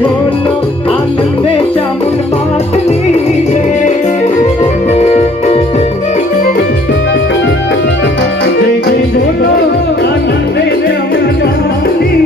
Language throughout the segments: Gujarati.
बोलो आनंद चामुंड मातनी जय जय बोलो आनंद चामुंड मातनी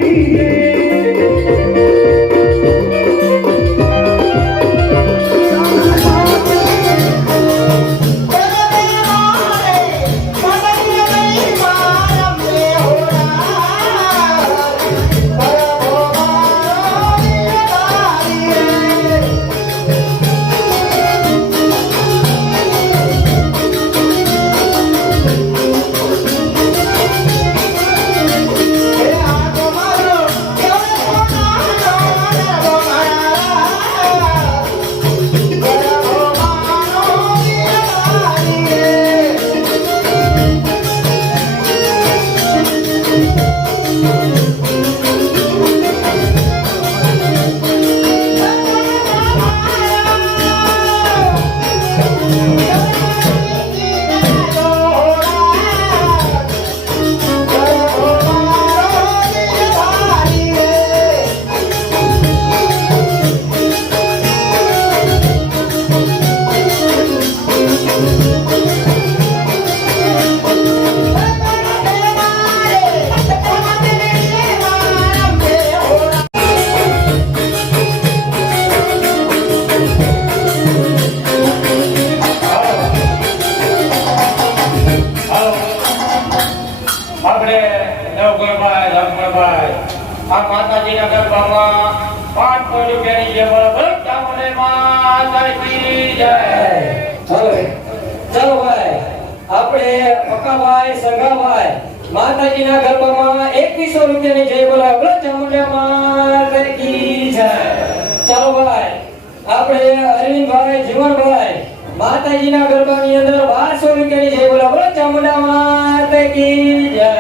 માતાજીના ગરબામાં 500 રૂપિયાની જે બરાબર ચામુંડે માતા કી જય. ચાલો ભાઈ આપણે પકાભાઈ સંઘાભાઈ માતાજીના ગરબામાં 2100 રૂપિયાની જય બોલાવો ચામુંડે માતા કી જય. ચાલો ભાઈ આપણે અરવિંદભાઈ જીવનભાઈ માતાજીના ગરબાની અંદર 1200 રૂપિયાની જય બોલાવો ચામુંડા માતા કી જય.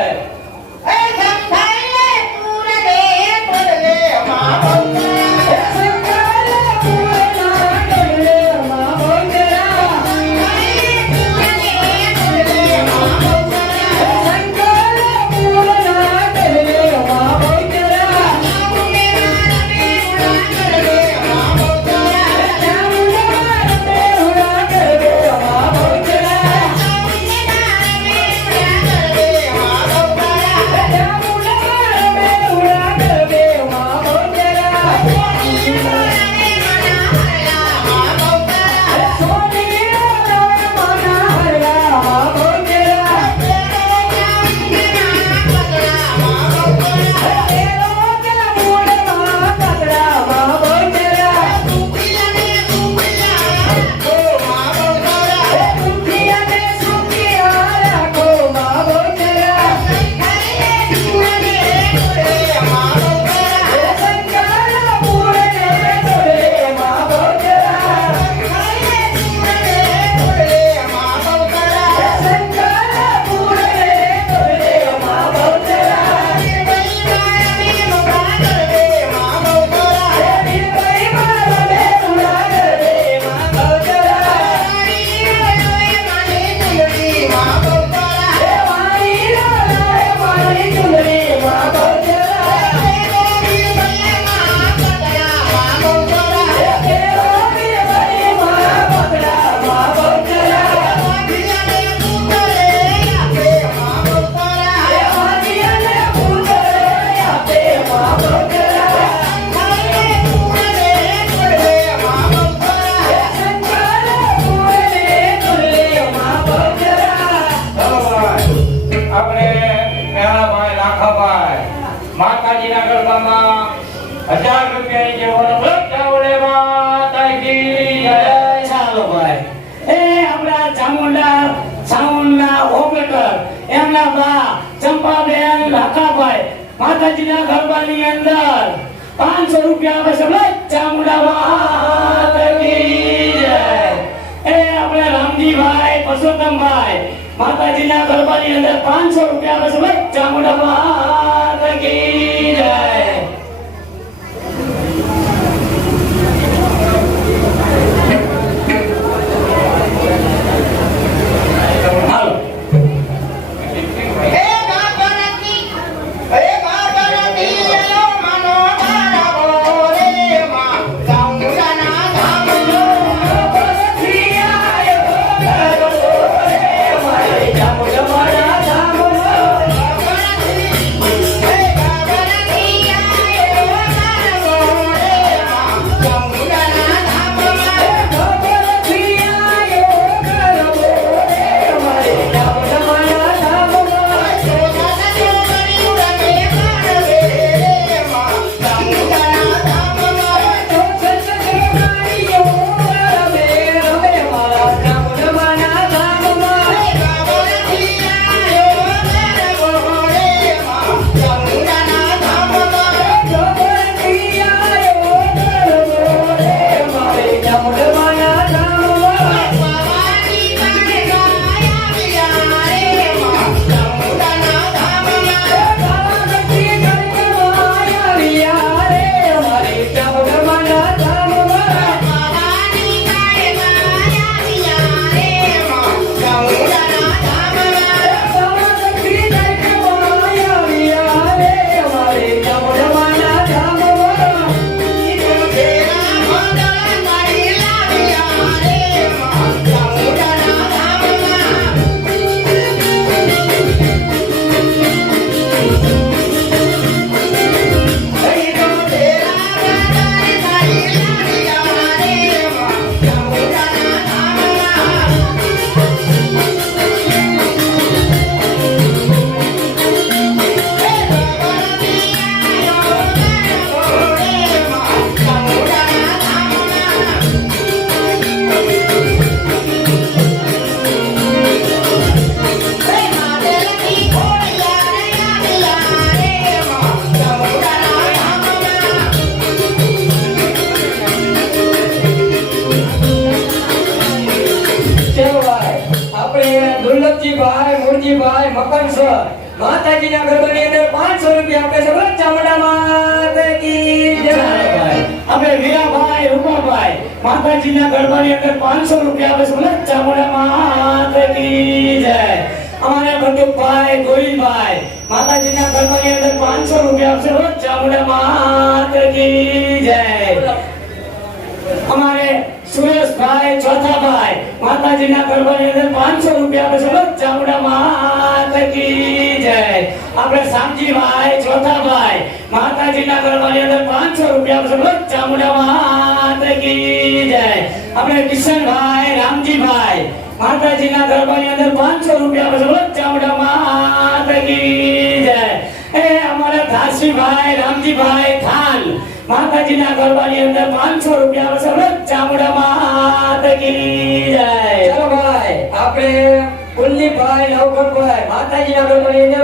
માતાજીના ગરબામાં 1000 રૂપિયાની જે બરાબર ચામુંડે માતા કી જય. ચાલો ભાઈ આપણા ચામુંડા સાઉન્ડના ઓપરેટર એમના બા ચંપાબેન લાખાભાઈ માતાજીના ગરબાની અંદર 500 રૂપિયા આવે છે ભાઈ ચામુંડા માતા કી જય. આપણે રામજીભાઈ પરસોત્તમભાઈ માતાજીના ગરબાની અંદર 500 રૂપિયા આવે છે ભાઈ ચામુંડા માતા કી જય. માતાજીના ગરબાની અંદર 500 રૂપિયા આપે છે બોલો ચામુંડા માતા કી જય આપણે વીરાભાઈ રૂપાભાઈ માતાજીના ગરબાની અંદર 500 રૂપિયા આપે છે બોલો ચામુંડા માતા કી જય અમારે બંદુકભાઈ ગોવિંદભાઈ માતાજીના ગરબાની અંદર 500 રૂપિયા આપશે બોલો ચામુંડા માતા કી જય અમારે સુરેશભાઈ ચોથાભાઈ માતાજીના ગરબાની અંદર 500 રૂપિયા આપે છે બોલો ચામુંડા માતા કી જય આપણે શામજીભાઈ ચોથાભાઈ માતાજીના ગરબાની અંદર 500 રૂપિયા આપે છે બોલો ચામુંડા માતા કી જય આપણે કિશનભાઈ રામજીભાઈ માતાજીના ગરબાની અંદર 500 રૂપિયા આપે છે બોલો ચામુંડા માતા કી જય એ અમારા ધાસીભાઈ રામજીભાઈ થાન માતાજીના ગરબાની અંદર 500 રૂપિયા આપે છે બોલો ચામુંડા માતા કી જય ચલો ભાઈ આપણે કુલદીપભાઈ નવકરભાઈ માતાજીના ગરબાની અંદર